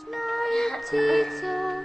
Ночная птица,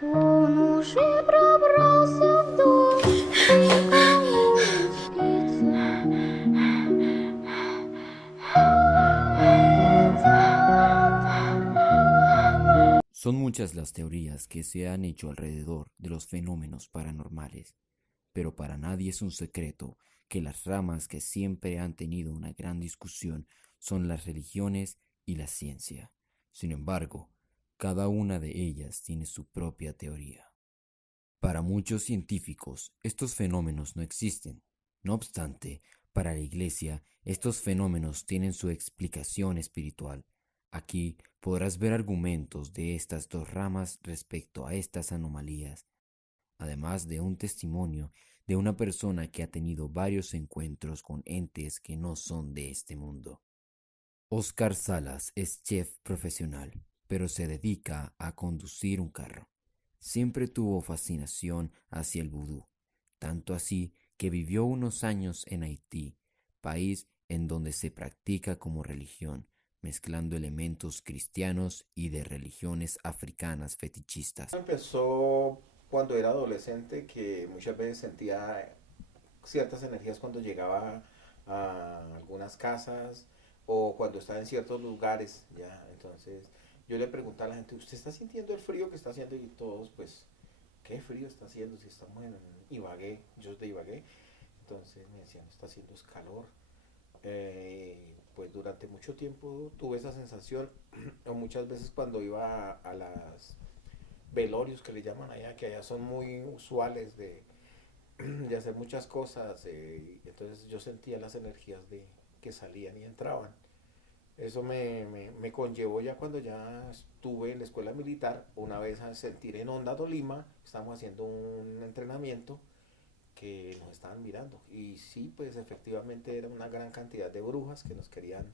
он уже пробрался в дом, никому не спится. Son muchas las teorías que se han hecho alrededor de los fenómenos paranormales, pero para nadie es un secreto que las ramas que siempre han tenido una gran discusión son las religiones y la ciencia. Sin embargo, cada una de ellas tiene su propia teoría. Para muchos científicos, estos fenómenos no existen. No obstante, para la Iglesia, estos fenómenos tienen su explicación espiritual. Aquí podrás ver argumentos de estas dos ramas respecto a estas anomalías, además de un testimonio de una persona que ha tenido varios encuentros con entes que no son de este mundo. Oscar Salas es chef profesional, pero se dedica a conducir un carro. Siempre tuvo fascinación hacia el vudú, tanto así que vivió unos años en Haití, país en donde se practica como religión, mezclando elementos cristianos y de religiones africanas fetichistas. Empezó cuando era adolescente, que muchas veces sentía ciertas energías cuando llegaba a algunas casas o cuando estaba en ciertos lugares, ya. Entonces yo le preguntaba a la gente, ¿usted está sintiendo el frío que está haciendo? Y todos, pues, ¿qué frío está haciendo? Si estamos en Ibagué, yo soy de Ibagué. Entonces me decían, está haciendo calor. Pues durante mucho tiempo tuve esa sensación, o muchas veces cuando iba a las velorios que le llaman allá, que allá son muy usuales de hacer muchas cosas, entonces yo sentía las energías que salían y entraban. Eso me conllevó ya cuando ya estuve en la escuela militar, una vez a sentir en Honda Tolima, estábamos haciendo un entrenamiento que nos estaban mirando. Y sí, pues efectivamente era una gran cantidad de brujas que nos querían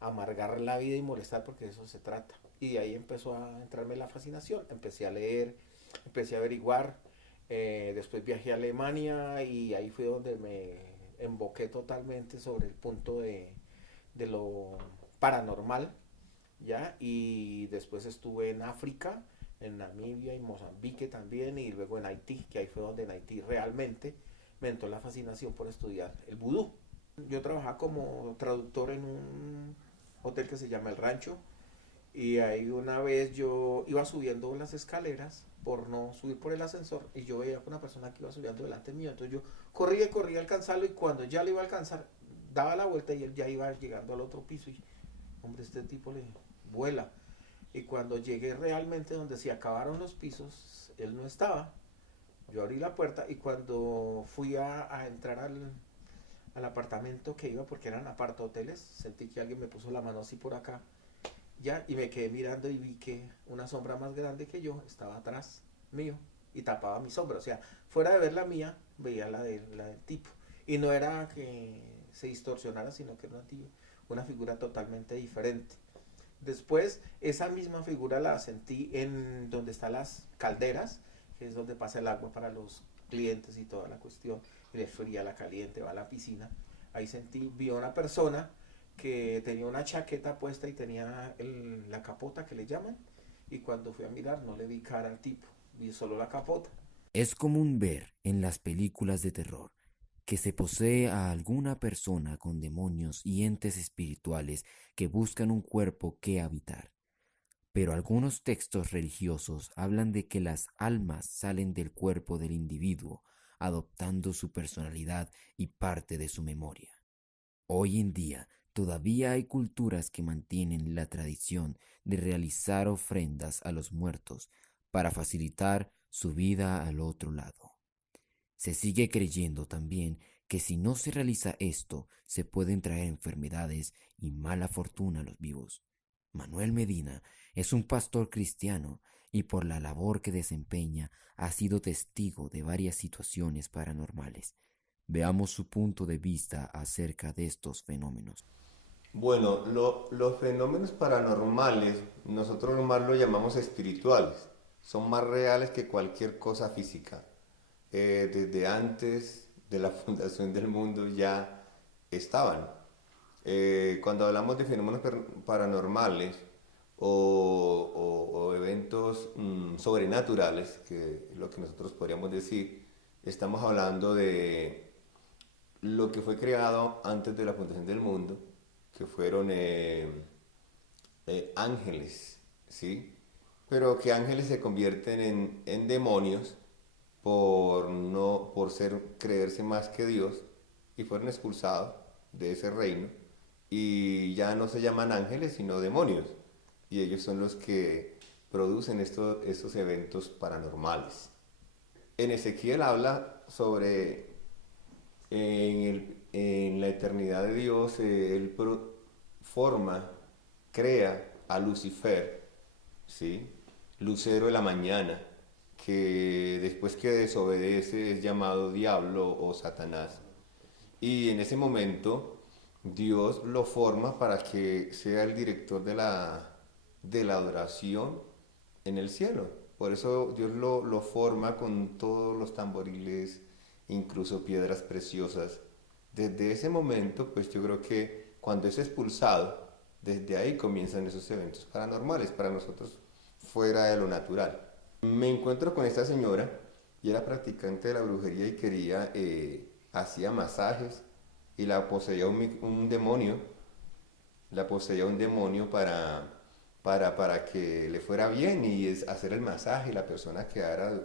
amargar la vida y molestar, porque de eso se trata. Y de ahí empezó a entrarme la fascinación. Empecé a leer, empecé a averiguar. Después viajé a Alemania y ahí fue donde me emboqué totalmente sobre el punto de lo paranormal, ¿ya? Y después estuve en África, en Namibia y Mozambique también, y luego en Haití, que ahí fue donde en Haití realmente me entró la fascinación por estudiar el vudú. Yo trabajaba como traductor en un hotel que se llama El Rancho, y ahí una vez yo iba subiendo las escaleras por no subir por el ascensor y yo veía una persona que iba subiendo delante mío, entonces yo corría a alcanzarlo, y cuando ya lo iba a alcanzar daba la vuelta y él ya iba llegando al otro piso y hombre, este tipo le vuela. Y cuando llegué realmente donde se acabaron los pisos, él no estaba. Yo abrí la puerta y cuando fui a entrar al apartamento que iba, porque eran aparta hoteles, sentí que alguien me puso la mano así por acá, ya, y me quedé mirando y vi que una sombra más grande que yo estaba atrás mío y tapaba mi sombra. O sea, fuera de ver la mía, veía la del tipo. Y no era que se distorsionara, sino que era una figura totalmente diferente. Después, esa misma figura la sentí en donde están las calderas, que es donde pasa el agua para los clientes y toda la cuestión, y de fría, la caliente, va a la piscina. Ahí vi a una persona que tenía una chaqueta puesta y tenía la capota que le llaman, y cuando fui a mirar no le vi cara al tipo, vi solo la capota. Es común ver en las películas de terror que se posee a alguna persona con demonios y entes espirituales que buscan un cuerpo que habitar. Pero algunos textos religiosos hablan de que las almas salen del cuerpo del individuo, adoptando su personalidad y parte de su memoria. Hoy en día todavía hay culturas que mantienen la tradición de realizar ofrendas a los muertos para facilitar su vida al otro lado. Se sigue creyendo también que si no se realiza esto, se pueden traer enfermedades y mala fortuna a los vivos. Manuel Medina es un pastor cristiano y por la labor que desempeña ha sido testigo de varias situaciones paranormales. Veamos su punto de vista acerca de estos fenómenos. Bueno, los fenómenos paranormales nosotros más lo llamamos espirituales. Son más reales que cualquier cosa física. Desde antes de la fundación del mundo ya estaban. Cuando hablamos de fenómenos paranormales, o eventos sobrenaturales, que es lo que nosotros podríamos decir, estamos hablando de lo que fue creado antes de la fundación del mundo, que fueron ángeles, ¿sí? Pero que ángeles se convierten en demonios por creerse más que Dios y fueron expulsados de ese reino y ya no se llaman ángeles sino demonios y ellos son los que producen estos eventos paranormales. En Ezequiel habla sobre en la eternidad de Dios, él crea a Lucifer, ¿sí? Lucero de la mañana, que después que desobedece es llamado diablo o Satanás. Y en ese momento Dios lo forma para que sea el director de la adoración en el cielo. Por eso Dios lo forma con todos los tamboriles, incluso piedras preciosas. Desde ese momento, pues yo creo que cuando es expulsado, desde ahí comienzan esos eventos paranormales para nosotros fuera de lo natural. Me encuentro con esta señora y era practicante de la brujería y hacía masajes y la poseía un demonio, la poseía un demonio para que le fuera bien y hacer el masaje y la persona quedara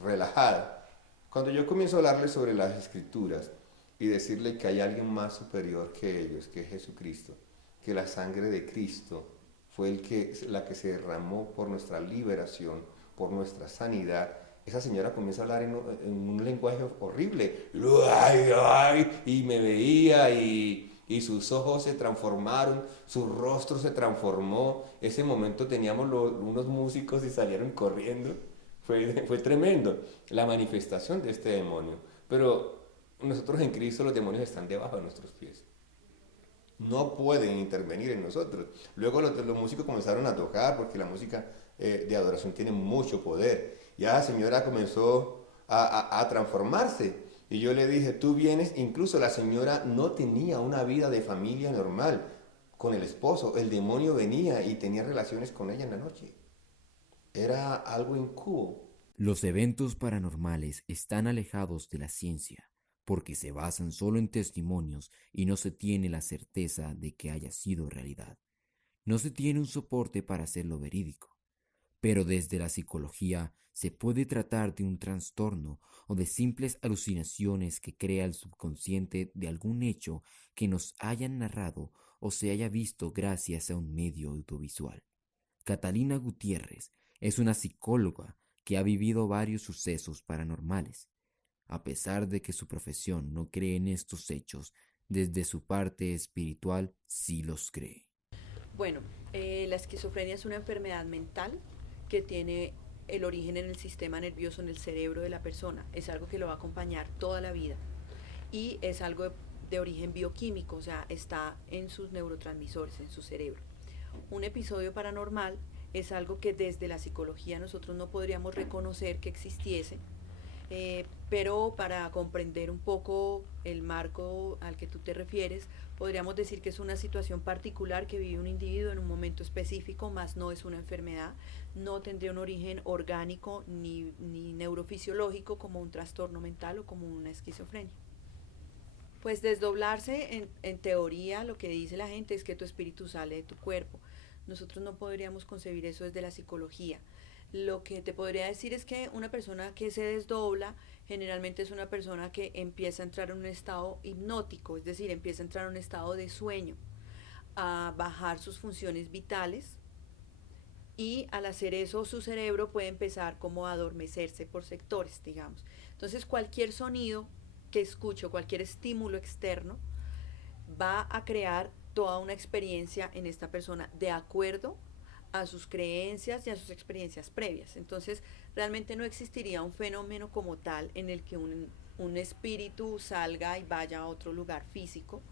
relajada. Cuando yo comienzo a hablarle sobre las escrituras y decirle que hay alguien más superior que ellos, que es Jesucristo, que la sangre de Cristo fue la que se derramó por nuestra liberación, por nuestra sanidad, esa señora comienza a hablar en un lenguaje horrible, ay, ay, y me veía y sus ojos se transformaron, su rostro se transformó. Ese momento teníamos unos músicos y salieron corriendo. Fue tremendo la manifestación de este demonio. Pero nosotros en Cristo los demonios están debajo de nuestros pies. No pueden intervenir en nosotros. Luego los músicos comenzaron a tocar porque la música de adoración tiene mucho poder. Ya la señora comenzó a transformarse. Y yo le dije, tú vienes, incluso la señora no tenía una vida de familia normal con el esposo. El demonio venía y tenía relaciones con ella en la noche. Era algo incubo. Los eventos paranormales están alejados de la ciencia porque se basan solo en testimonios y no se tiene la certeza de que haya sido realidad. No se tiene un soporte para hacerlo verídico. Pero desde la psicología se puede tratar de un trastorno o de simples alucinaciones que crea el subconsciente de algún hecho que nos hayan narrado o se haya visto gracias a un medio audiovisual. Catalina Gutiérrez es una psicóloga que ha vivido varios sucesos paranormales. A pesar de que su profesión no cree en estos hechos, desde su parte espiritual sí los cree. Bueno, la esquizofrenia es una enfermedad mental que tiene el origen en el sistema nervioso, en el cerebro de la persona. Es algo que lo va a acompañar toda la vida y es algo de origen bioquímico, o sea, está en sus neurotransmisores, en su cerebro. Un episodio paranormal es algo que desde la psicología nosotros no podríamos reconocer que existiese, pero para comprender un poco el marco al que tú te refieres, podríamos decir que es una situación particular que vive un individuo en un momento específico, más no es una enfermedad, no tendría un origen orgánico ni neurofisiológico como un trastorno mental o como una esquizofrenia. Pues desdoblarse, en teoría, lo que dice la gente es que tu espíritu sale de tu cuerpo. Nosotros no podríamos concebir eso desde la psicología. Lo que te podría decir es que una persona que se desdobla generalmente es una persona que empieza a entrar en un estado hipnótico, es decir, empieza a entrar en un estado de sueño, a bajar sus funciones vitales y al hacer eso su cerebro puede empezar como a adormecerse por sectores, digamos. Entonces cualquier sonido que escucho, cualquier estímulo externo va a crear toda una experiencia en esta persona de acuerdo a sus creencias y a sus experiencias previas. Entonces, realmente no existiría un fenómeno como tal en el que un espíritu salga y vaya a otro lugar físico,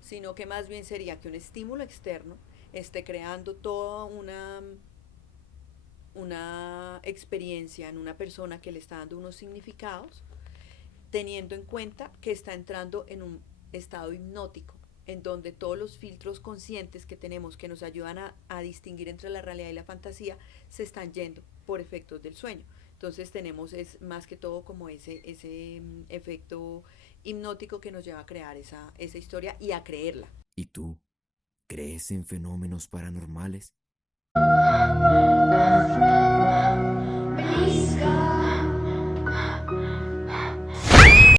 sino que más bien sería que un estímulo externo esté creando toda una experiencia en una persona que le está dando unos significados, teniendo en cuenta que está entrando en un estado hipnótico. en donde todos los filtros conscientes que tenemos que nos ayudan a distinguir entre la realidad y la fantasía se están yendo por efectos del sueño. Entonces tenemos es más que todo como ese efecto hipnótico que nos lleva a crear esa historia y a creerla. ¿Y tú? ¿Crees en fenómenos paranormales?